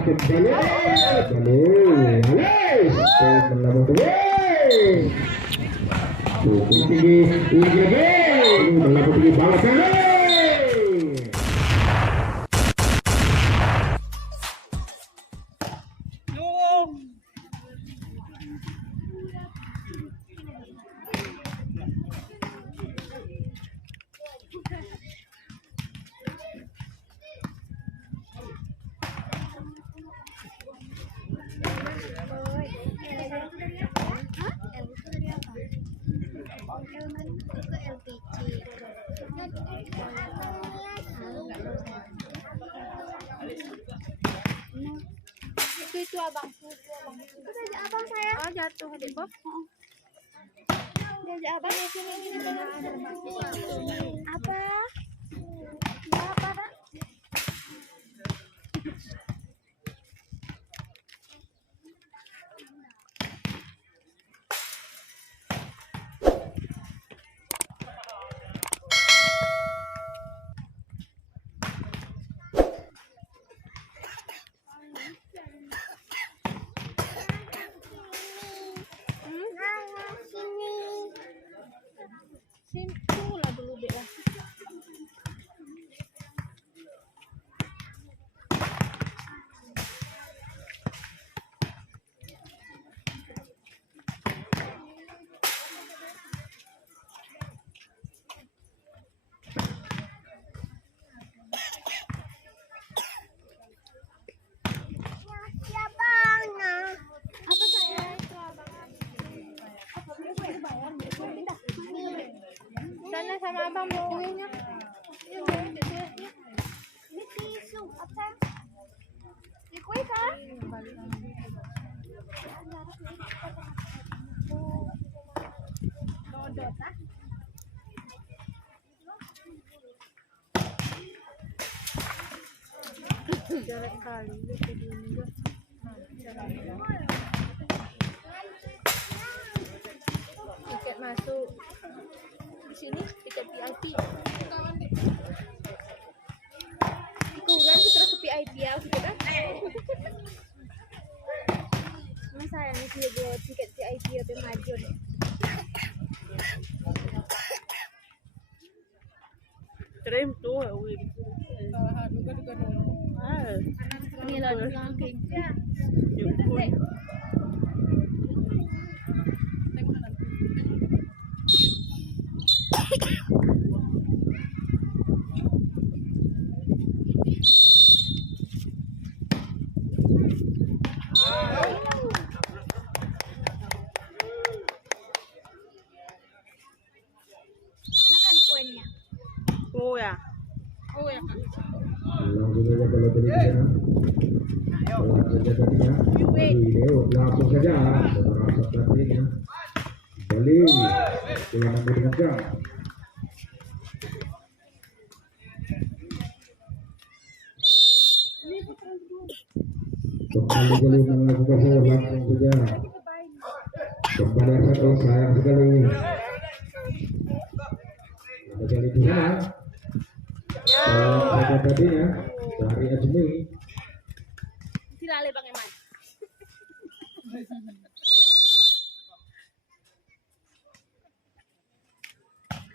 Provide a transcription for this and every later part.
kembali tinggi balasan. Itu abangku. Itu diajak abang saya. Oh, jatuh adik Bob. Diajak abang ya sini. Apa? Apa, Nak? Simpu lah dulu Bella. Apa saya itu abang? Apa boleh bayar? Pindah. Sana sama abang mau kuenya. Ini tisu apa? Ini kue kan? Dodot ah. Jarak kali itu juga. Tiket masuk di sini tiket VIP. Kurang kita ke VIP ya gitu kan? Mas saya nih dia jual tiket VIP atau maju nih. Trim tuh, wih. Ini lah di langking. Mana kan kuenya? Oh ya. Oh ya kan. Langsung saja kalau beli di sana. Langsung saja tadinya. Langsung saja. Saudara tadinya. Kembali. Dengan dengan jam. Kembali kali melakukan langsung saja. Kembali satu sayang sekali. Kembali di sana. Ada tadinya dari Ajmi. Silale Bang Eman.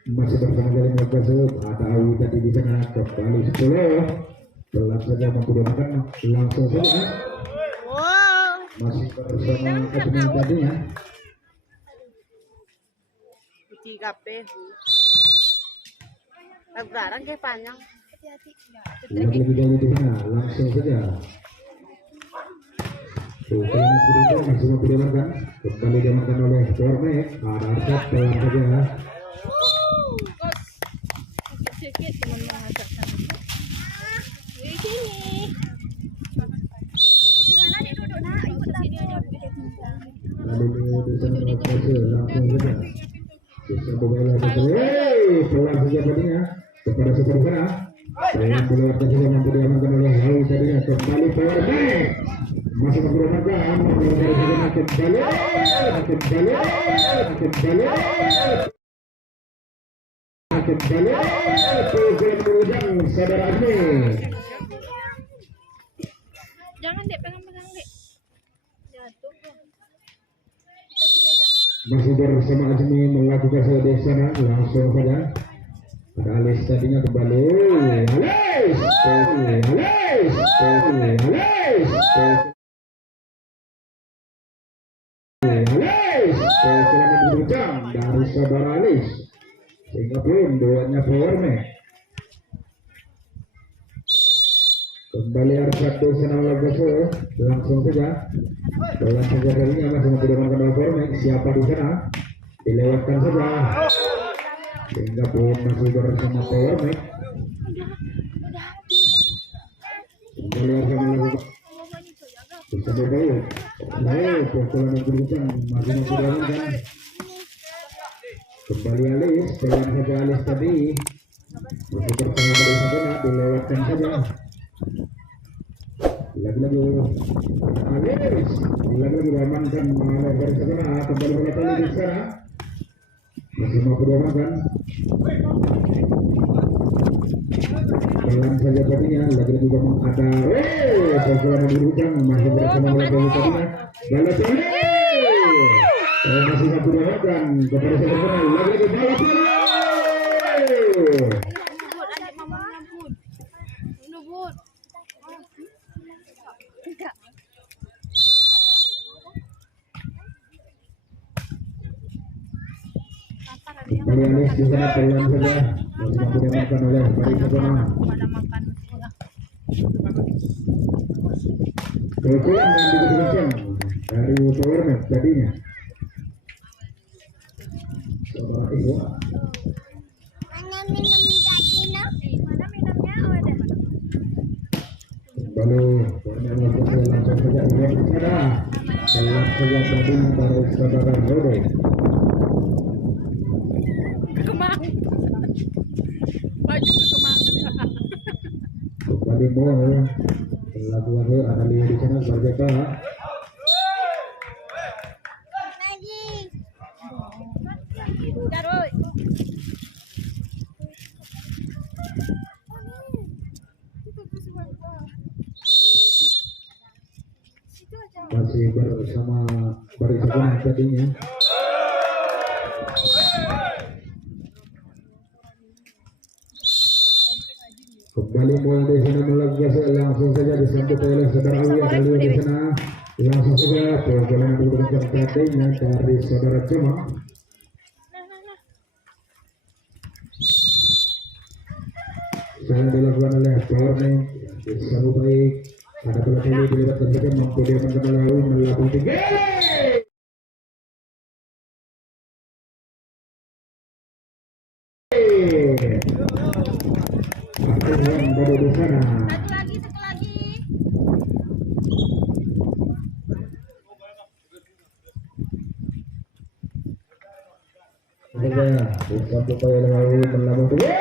Masih bersama dari Makassar. Ada Awi tadi di sana. Kembali 10. Pelan saja menggunakan langsung saja. Masih bersama Ajmi tadinya. Tiga P. Lebaran kayak panjang. Hati-hati. Lebih dari di sana langsung saja. Kalimat berikut masih mau dimakan. Kembali dimakan oleh Cornet. Arasat pelan saja. Sikit cuma mengajak sana. Di sini. Di mana dia duduk nak? Ikut sini aja. Lalu di sana Makassar langsung saja. Bisa bola pelan saja tadinya kepada super sana. Pelan keluarkan saja mampu diamankan oleh Awi tadinya. Kembali Cornet. Masih menggunakan kembali saudara ini. Jangan dek, pegang-pegang dek. Jatuh. Kita sini aja. Masih bersama Azmi melakukan di sana, langsung saja. Ada Alis tadinya kembali. Alis. Selanjutnya berbincang dari saudara Alis. Sehingga belum duanya powernya. Kembali Arsyad di sana melakukan langsung saja. Dalam saja kalinya masih menggunakan kendala powernya. Siapa di sana? Dilewatkan saja. Sehingga belum masih bersama powernya. Kembali Arsyad melakukan. Bisa berbaik. Pukulan yang berbincang masih menggunakan. Kembali Alis, dalam saja Alis tadi masih bersama dari sana dilewatkan saja. Lagi-lagi Alis, lagi-lagi diamankan oleh dari sana, kembali mengetahui di sana masih mampu diamankan. Dalam saja tadinya lagi-lagi memang ada pukulan yang berbincang masih bersama oleh dari sana. Balas masih mampu diamankan kepada sana lagi-lagi balas. Kembali Alis di sana pelan saja masih mampu diamankan oleh dari sana. Pukulan yang berbincang dari powernya tadinya. Saudara Ibu. Mana minum tadi nak? Mana minumnya? Oh ada. Kembali powernya langsung saja buat di sana. Dalam saja tadinya dari saudara Rode. Kemang. Baju ke kemang. Kembali bola lagu ada lihat di sana Barjaka. Daroi. Masih bersama Barjaka tadinya. Kembali bola di sana melakukan langsung saja disambut oleh saudara Awiyah kali di sana langsung saja pukulan yang berbincang tadinya dari saudara Cemang. Saya dilakukan oleh Corning disambut baik. Ada bola kali dilibatkan saja mampu diamankan oleh melakukan tiga. Yang dari di sana. Satu lagi. Saja disambut oleh melakukan tiga.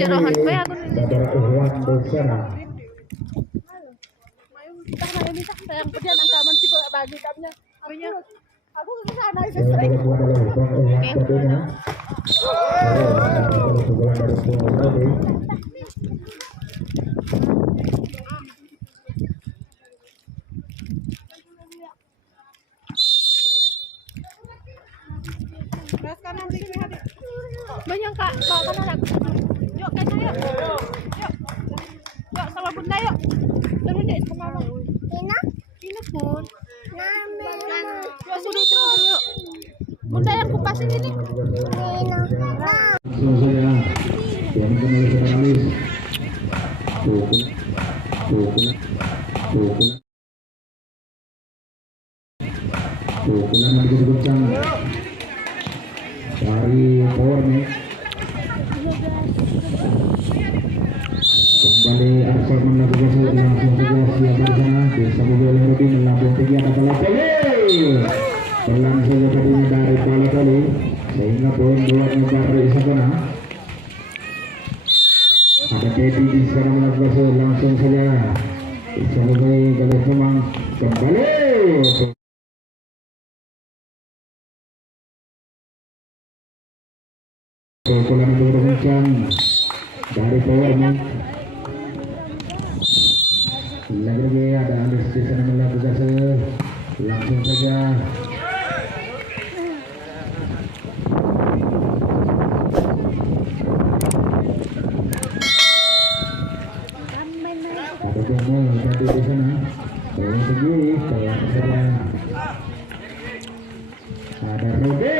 Jerohan gue aku nih. Saudara Ikhwan di sana. Yang kerja nangkaman sih bagi kapnya. Aku ke sana Yang dilakukan oleh Bang Ikhwan tadinya. Pukulan dari Bang tadi. Banyak kak, bawa kan anak. Yuk, kena yuk. Yuk, sama bunda yuk. Terus dek sama abang. Ina pun. Yuk, sudah terus yuk. Bunda yang kupasin ini. Langsung saja yang kembali ke Alis. Pukulan yang berbincang dari powernya. Kembali Arsyad melakukan langsung saja siap di sana disambut oleh Rudi melakukan tinggi ada bola kali. Pelan saja tadinya dari bola kali sehingga poin buatnya dari sana. Ada Teddy di sana melakukan langsung saja disambut oleh Kemang kembali. pukulan yang begitu kencang dari Powerman. Lagi-lagi ada Andres di sana melakukan langsung saja. Ada Jamal tadi di sana. Yang tinggi pelan saja. Ada Rode.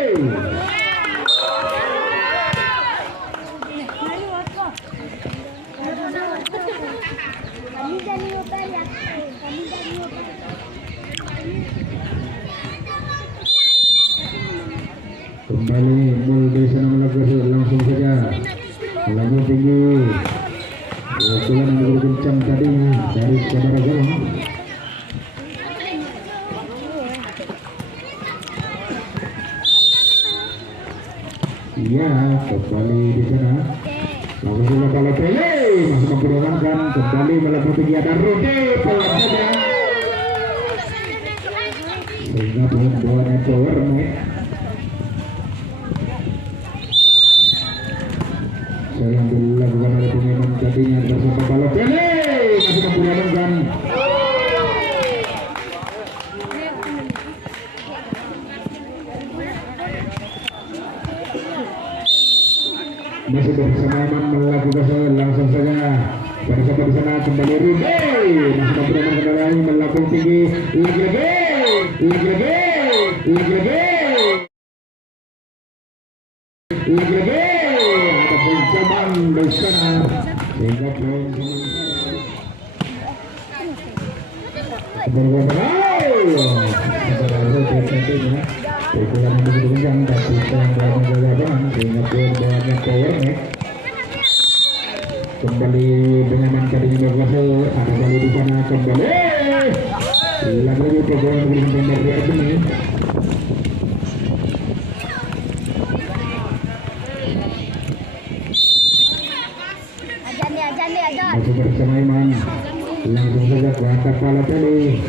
Kembali Mul di sana melakukan langsung saja. Lagi tinggi. Pukulan yang begitu kencang tadi dari saudara Galang. Iya, kembali di sana. Langsung saja kalau Pele masih mampu mengamankan, kembali melakukan tinggi ada Rode pelan saja. Sehingga bola Powerman. Yang dilakukan oleh pemain tadinya bersama Balotelli masih mampu mengamankan. Masih bersama Iman melakukan langsung saja pada saat di sana kembali Rudi masih mampu mengamankan melakukan tinggi lagi ada pencaman di sana sehingga poin pukulan yang begitu kencang tapi sayang dalam gagapan sehingga poin bawahnya Powerman. Kembali Benyamin tadinya berhasil ada kali di sana kembali lagi-lagi pukulan yang begitu kencang dari Edeni. Masih bersama Iman langsung saja ke angkat Balotelli.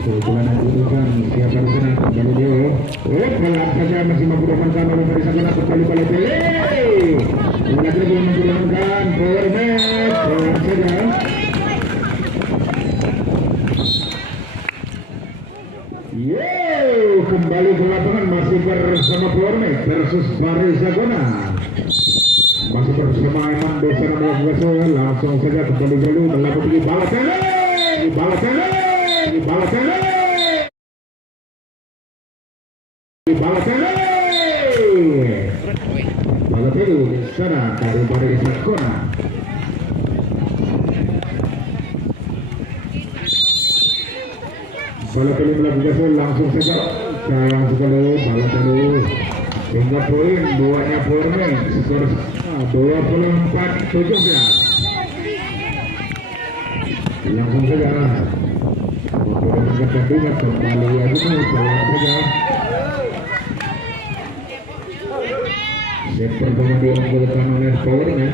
Pukulan yang dibutuhkan siapa di sana kembali dia. Pelan saja masih mampu mengamankan oleh dari sana kembali Balotelli. Lagi-lagi mampu mengamankan Powerman pelan saja. Kembali ke lapangan masih bersama Powerman versus Faris Zagona. Masih bersama Iman Desa melakukan langsung saja kembali dulu melakukan tinggi Balotelli di sana dari Faris Zagona. Balotelli melakukan langsung saja sayang sekali Balotelli sehingga poin buahnya Powerman skor 24-17. Langsung saja memperolehkan tentunya kembali lagi pelan saja. Set pertama diunggulkan oleh Powerman.